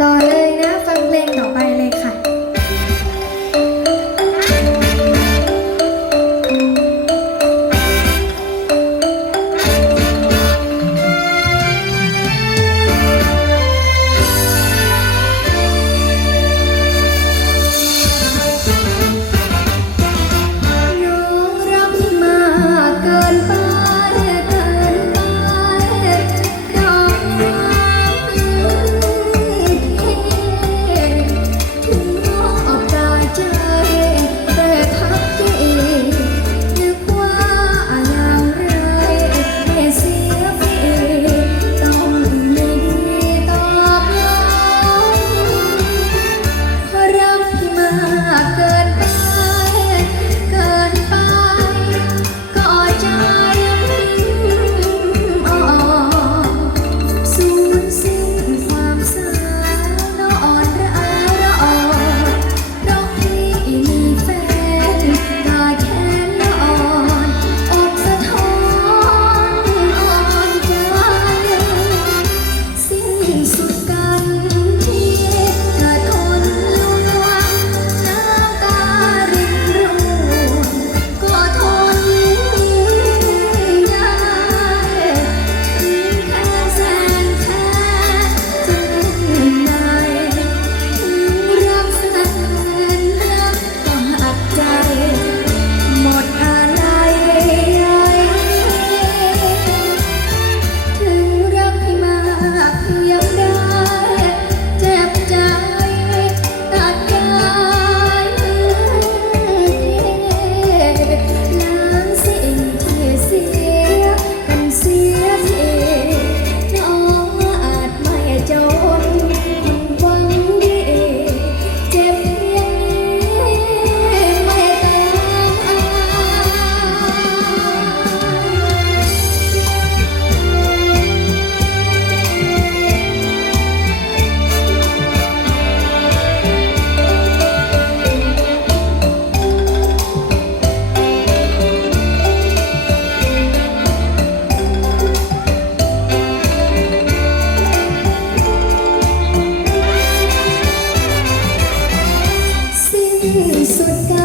ต่อเลยนะ ฟังเพลงต่อไปเลยค่ะ Yes, I